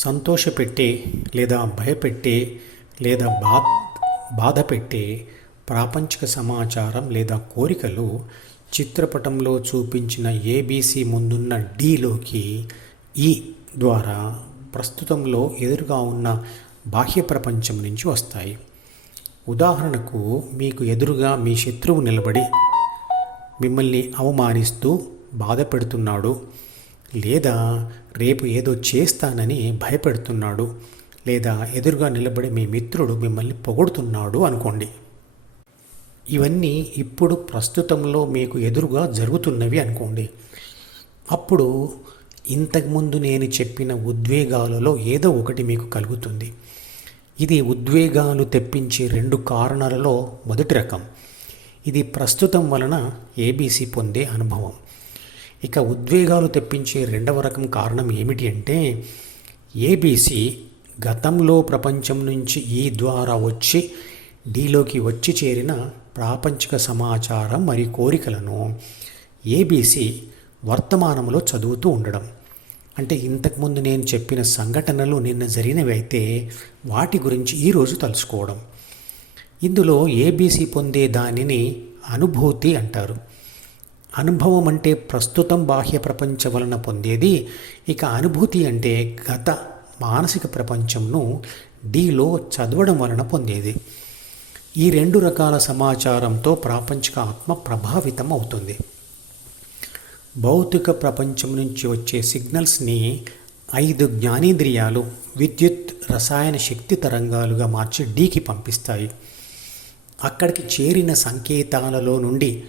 సంతోషపెట్టే లేదా భయపెట్టే లేదా బా బాధ పెట్టే ప్రాపంచిక సమాచారం లేదా కోరికలు చిత్రపటంలో చూపించిన ఏబీసీ ముందున్న డీలోకి ఈ ద్వారా ప్రస్తుతంలో ఎదురుగా ఉన్న బాహ్య ప్రపంచం నుంచి వస్తాయి. ఉదాహరణకు మీకు ఎదురుగా మీ శత్రువు నిలబడి మిమ్మల్ని అవమానిస్తూ బాధ పెడుతున్నాడు లేదా రేపు ఏదో చేస్తానని భయపెడుతున్నాడు లేదా ఎదురుగా నిలబడి మీ మిత్రుడు మిమ్మల్ని పొగుడుతున్నాడు అనుకోండి. ఇవన్నీ ఇప్పుడు ప్రస్తుతంలో మీకు ఎదురుగా జరుగుతున్నవి అనుకోండి. అప్పుడు ఇంతకుముందు నేను చెప్పిన ఉద్వేగాలలో ఏదో ఒకటి మీకు కలుగుతుంది. ఇది ఉద్వేగాలు తెప్పించే రెండు కారణాలలో మొదటి రకం. ఇది ప్రస్తుతం వలన ఏబీసీ పొందే అనుభవం. ఇక ఉద్వేగాలు తెప్పించే రెండవ రకం కారణం ఏమిటి అంటే ఏబీసీ గతంలో ప్రపంచం నుంచి ఈ ద్వారా వచ్చి డీలోకి వచ్చి చేరిన ప్రాపంచిక సమాచారం మరియు కోరికలను ఏబీసీ వర్తమానంలో చదువుతూ ఉండడం. అంటే ఇంతకుముందు నేను చెప్పిన సంఘటనలు నిన్న జరిగినవి అయితే వాటి గురించి ఈరోజు తలుసుకోవడం ఇందులో ఏబీసీ పొందే దానిని అనుభూతి అంటారు. అనుభవం అంటే ప్రస్తుతం బాహ్య ప్రపంచం వలన పొందేది. ఇక అనుభూతి అంటే గత మానసిక ప్రపంచంను డీలో చదవడం వలన పొందేది. ఈ రెండు రకాల సమాచారంతో ప్రాపంచిక ఆత్మ ప్రభావితం అవుతుంది భౌతిక ప్రపంచం నుంచి వచ్చే సిగ్నల్స్ని ఐదు జ్ఞానేంద్రియాలు విద్యుత్ రసాయన శక్తి తరంగాలుగా మార్చి డీకి పంపిస్తాయి. అక్కడికి చేరిన సంకేతాలలో నుండి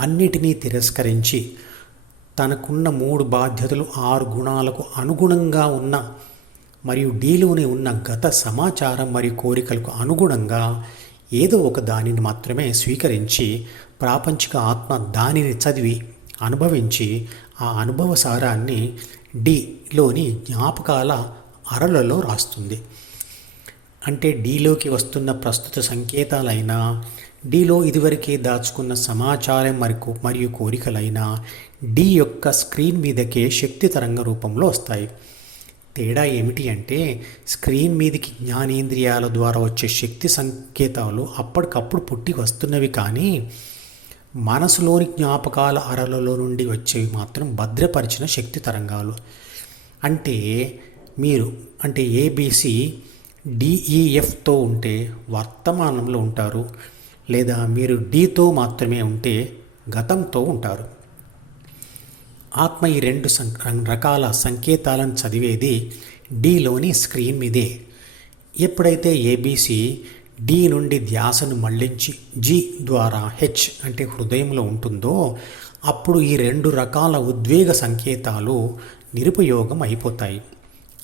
అన్నిటినీ తిరస్కరించి తనకున్న మూడు బాధ్యతలు ఆరు గుణాలకు అనుగుణంగా ఉన్న మరియు డీలోనే ఉన్న గత సమాచారం మరియు కోరికలకు అనుగుణంగా ఏదో ఒక దానిని మాత్రమే స్వీకరించి ప్రాపంచిక ఆత్మ దానిని చదివి అనుభవించి ఆ అనుభవ సారాన్ని డిలోని జ్ఞాపకాల అరలలో రాస్తుంది. అంటే డీలోకి వస్తున్న ప్రస్తుత సంకేతాలైనా డీలో ఇదివరకే దాచుకున్న సమాచారం మరియు మరియు కోరికలైనా డి యొక్క స్క్రీన్ మీదకే శక్తి తరంగ రూపంలో వస్తాయి. తేడా ఏమిటి అంటే స్క్రీన్ మీదకి జ్ఞానేంద్రియాల ద్వారా వచ్చే శక్తి సంకేతాలు అప్పటికప్పుడు పుట్టి వస్తున్నవి కానీ మనసులోని జ్ఞాపకాల అరలలో నుండి వచ్చేవి మాత్రం భద్రపరిచిన శక్తి తరంగాలు. అంటే మీరు అంటే ఏబీసీ డిఈఎఫ్తో ఉంటే వర్తమానంలో ఉంటారు. లేదా మీరు డీతో మాత్రమే ఉంటే గతంతో ఉంటారు. ఆత్మ ఈ రెండు సం రకాల సంకేతాలను చదివేది డీలోని స్క్రీన్ మీదే. ఎప్పుడైతే ఏబీసీ డి నుండి ధ్యాసను మళ్ళించి జి ద్వారా హెచ్ అంటే హృదయంలో ఉంటుందో అప్పుడు ఈ రెండు రకాల ఉద్వేగ సంకేతాలు నిరుపయోగం అయిపోతాయి.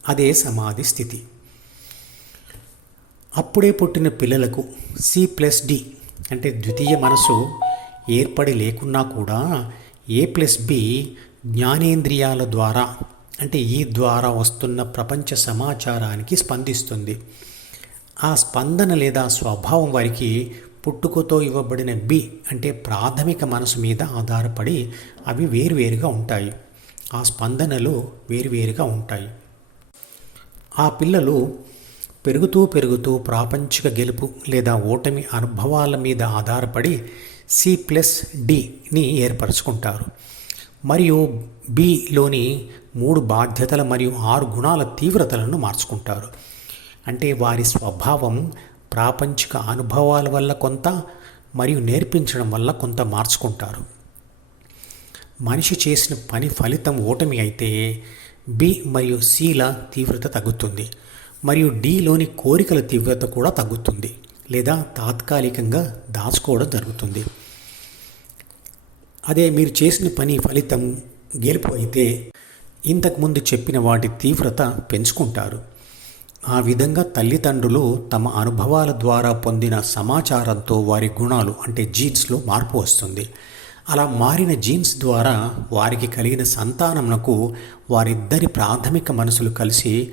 అదే సమాధి స్థితి. అప్పుడే పుట్టిన పిల్లలకు సి ప్లస్ డి అంటే ద్వితీయ మనసు ఏర్పడి లేకున్నా కూడా ఏ ప్లస్ బి జ్ఞానేంద్రియాల ద్వారా అంటే ఈ ద్వారా వస్తున్న ప్రపంచ సమాచారానికి స్పందిస్తుంది. ఆ స్పందన లేదా స్వభావం వారికి పుట్టుకతో ఇవ్వబడిన బి అంటే ప్రాథమిక మనసు మీద ఆధారపడి అవి వేరువేరుగా ఉంటాయి. ఆ స్పందనలు వేరువేరుగా ఉంటాయి. ఆ పిల్లలు పెరుగుతూ పెరుగుతూ ప్రాపంచిక గెలుపు లేదా ఓటమి అనుభవాల మీద ఆధారపడి సి ప్లస్ డిని ఏర్పరచుకుంటారు. మరియు బిలోని మూడు బాధ్యతల మరియు ఆరు గుణాల తీవ్రతలను మార్చుకుంటారు. అంటే వారి స్వభావం ప్రాపంచిక అనుభవాల వల్ల కొంత మరియు నేర్పించడం వల్ల కొంత మార్చుకుంటారు. మనిషి చేసిన పని ఫలితం ఓటమి అయితే బి మరియు సిల తీవ్రత తగ్గుతుంది. మరియు డీలోని కోరికల తీవ్రత కూడా తగ్గుతుంది లేదా తాత్కాలికంగా దాచుకోవడం జరుగుతుంది. అదే మీరు చేసిన పని ఫలితం గెలుపు అయితే ఇంతకుముందు చెప్పిన వాటి తీవ్రత పెంచుకుంటారు. ఆ విధంగా తల్లిదండ్రులు తమ అనుభవాల ద్వారా పొందిన సమాచారంతో వారి గుణాలు అంటే జీన్స్లో మార్పు వస్తుంది. అలా మారిన జీన్స్ ద్వారా వారికి కలిగిన సంతానమునకు వారిద్దరి ప్రాథమిక మనసులు కలిసి